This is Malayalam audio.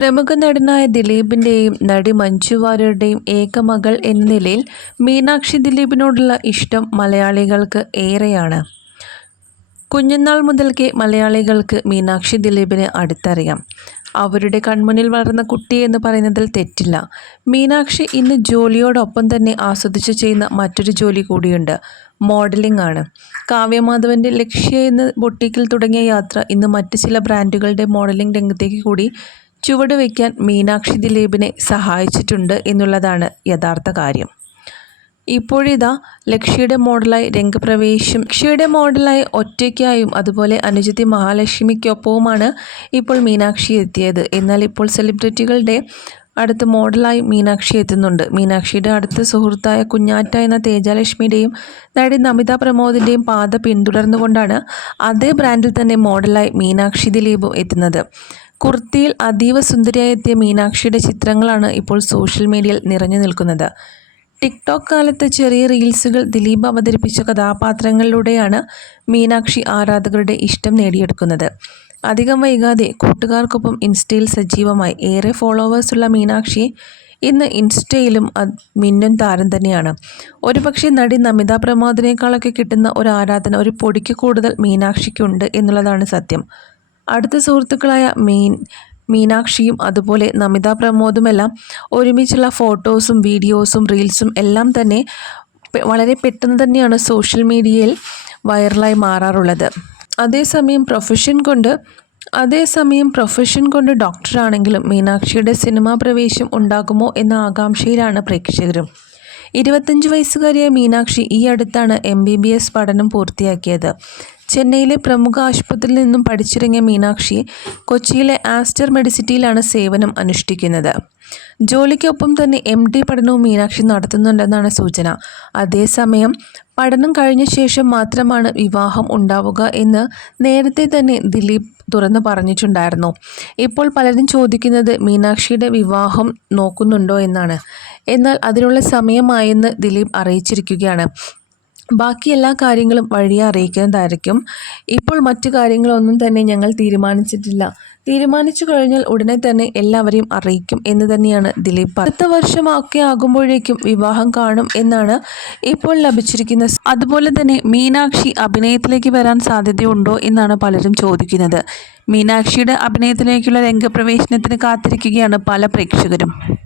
പ്രമുഖ നടനായ ദിലീപിന്റെയും നടി മഞ്ജു വാര്യരുടെയും ഏകമകൾ എന്ന നിലയിൽ മീനാക്ഷി ദിലീപിനോടുള്ള ഇഷ്ടം മലയാളികൾക്ക് ഏറെയാണ്. കുഞ്ഞുനാൾ മുതൽക്കേ മലയാളികൾക്ക് മീനാക്ഷി ദിലീപിനെ അടുത്തറിയാം. അവരുടെ കൺമുന്നിൽ വളർന്ന കുട്ടി എന്ന് പറയുന്നതിൽ തെറ്റില്ല. മീനാക്ഷി ഇന്ന് ജോലിയോടൊപ്പം തന്നെ ആസ്വദിച്ച് ചെയ്യുന്ന മറ്റൊരു ജോലി കൂടിയുണ്ട്. മോഡലിംഗ് ആണ്. കാവ്യമാധവന്റെ ലക്ഷ്യ എന്ന ബൊട്ടിക്കിൽ തുടങ്ങിയ യാത്ര ഇന്ന് മറ്റ് ചില ബ്രാൻഡുകളുടെ മോഡലിംഗ് രംഗത്തേക്ക് കൂടി ചുവട് വയ്ക്കാൻ മീനാക്ഷി ദിലീപിനെ സഹായിച്ചിട്ടുണ്ട് എന്നുള്ളതാണ് യഥാർത്ഥ കാര്യം. ഇപ്പോഴിതാ ലക്ഷ്യയുടെ മോഡലായി രംഗപ്രവേശം ലക്ഷ്യയുടെ മോഡലായി ഒറ്റയ്ക്കായും അതുപോലെ അനുജത്തി മഹാലക്ഷ്മിക്കൊപ്പവുമാണ് ഇപ്പോൾ മീനാക്ഷി എത്തിയത്. എന്നാൽ ഇപ്പോൾ സെലിബ്രിറ്റികളുടെ അടുത്ത് മോഡലായി മീനാക്ഷി എത്തുന്നുണ്ട്. മീനാക്ഷിയുടെ അടുത്ത സുഹൃത്തായ കുഞ്ഞാറ്റ എന്ന തേജാലക്ഷ്മിയുടെയും നടി നമിത പ്രമോദിന്റെയും പാത പിന്തുടർന്നുകൊണ്ടാണ് അതേ ബ്രാൻഡിൽ തന്നെ മോഡലായി മീനാക്ഷി ദിലീപും എത്തുന്നത്. കുർത്തിയിൽ അതീവ സുന്ദരിയായി എത്തിയ മീനാക്ഷിയുടെ ചിത്രങ്ങളാണ് ഇപ്പോൾ സോഷ്യൽ മീഡിയയിൽ നിറഞ്ഞു നിൽക്കുന്നത്. ടിക്ടോക്ക് കാലത്ത് ചെറിയ റീൽസുകൾ ദിലീപ് അവതരിപ്പിച്ച കഥാപാത്രങ്ങളിലൂടെയാണ് മീനാക്ഷി ആരാധകരുടെ ഇഷ്ടം നേടിയെടുക്കുന്നത്. അധികം വൈകാതെ കൂട്ടുകാർക്കൊപ്പം ഇൻസ്റ്റയിൽ സജീവമായി ഏറെ ഫോളോവേഴ്സുള്ള മീനാക്ഷി ഇന്ന് ഇൻസ്റ്റയിലും മിന്നും താരം തന്നെയാണ്. ഒരുപക്ഷെ നടി നമിത പ്രമോദിനേക്കാളൊക്കെ കിട്ടുന്ന ഒരു ആരാധന ഒരു പൊടിക്ക് കൂടുതൽ മീനാക്ഷിക്കുണ്ട് എന്നുള്ളതാണ് സത്യം. അടുത്ത സുഹൃത്തുക്കളായ മീൻ മീനാക്ഷിയും അതുപോലെ നമിത പ്രമോദുമെല്ലാം ഒരുമിച്ചുള്ള ഫോട്ടോസും വീഡിയോസും റീൽസും എല്ലാം തന്നെ വളരെ പെട്ടെന്ന് തന്നെയാണ് സോഷ്യൽ മീഡിയയിൽ വൈറലായി മാറാറുള്ളത്. അതേസമയം പ്രൊഫഷൻ കൊണ്ട് അതേസമയം പ്രൊഫഷൻ കൊണ്ട് ഡോക്ടറാണെങ്കിലും മീനാക്ഷിയുടെ സിനിമാ പ്രവേശം ഉണ്ടാകുമോ എന്ന ആകാംക്ഷയിലാണ് പ്രേക്ഷകരും. ഇരുപത്തഞ്ച് വയസ്സുകാരിയായ മീനാക്ഷി ഈ അടുത്താണ് എം ബി ബി എസ് പഠനം പൂർത്തിയാക്കിയത്. ചെന്നൈയിലെ പ്രമുഖ ആശുപത്രിയിൽ നിന്നും പഠിച്ചിറങ്ങിയ മീനാക്ഷി കൊച്ചിയിലെ ആസ്റ്റർ മെഡിസിറ്റിയിലാണ് സേവനം അനുഷ്ഠിക്കുന്നത്. ജോലിക്കൊപ്പം തന്നെ എം ഡി പഠനവും മീനാക്ഷി നടത്തുന്നുണ്ടെന്നാണ് സൂചന. അതേസമയം പഠനം കഴിഞ്ഞ ശേഷം മാത്രമാണ് വിവാഹം ഉണ്ടാവുക എന്ന് നേരത്തെ തന്നെ ദിലീപ് തുറന്നു പറഞ്ഞിട്ടുണ്ടായിരുന്നു. ഇപ്പോൾ പലരും ചോദിക്കുന്നത് മീനാക്ഷിയുടെ വിവാഹം നോക്കുന്നുണ്ടോ എന്നാണ്. എന്നാൽ അതിനുള്ള സമയമായെന്ന് ദിലീപ് അറിയിച്ചിരിക്കുകയാണ്. ബാക്കി എല്ലാ കാര്യങ്ങളും വഴിയെ അറിയിക്കുന്നതായിരിക്കും ഇപ്പോൾ മറ്റു കാര്യങ്ങളൊന്നും തന്നെ ഞങ്ങൾ തീരുമാനിച്ചിട്ടില്ല. തീരുമാനിച്ചു കഴിഞ്ഞാൽ ഉടനെ തന്നെ എല്ലാവരെയും അറിയിക്കും എന്ന് തന്നെയാണ് ദിലീപ് അടുത്ത വർഷം ഒക്കെ ആകുമ്പോഴേക്കും വിവാഹം കാണും എന്നാണ് ഇപ്പോൾ ലഭിച്ചിരിക്കുന്ന അതുപോലെ തന്നെ മീനാക്ഷി അഭിനയത്തിലേക്ക് വരാൻ സാധ്യതയുണ്ടോ എന്നാണ് പലരും ചോദിക്കുന്നത്. മീനാക്ഷിയുടെ അഭിനയത്തിലേക്കുള്ള രംഗപ്രവേശനത്തിന് കാത്തിരിക്കുകയാണ് പല പ്രേക്ഷകരും.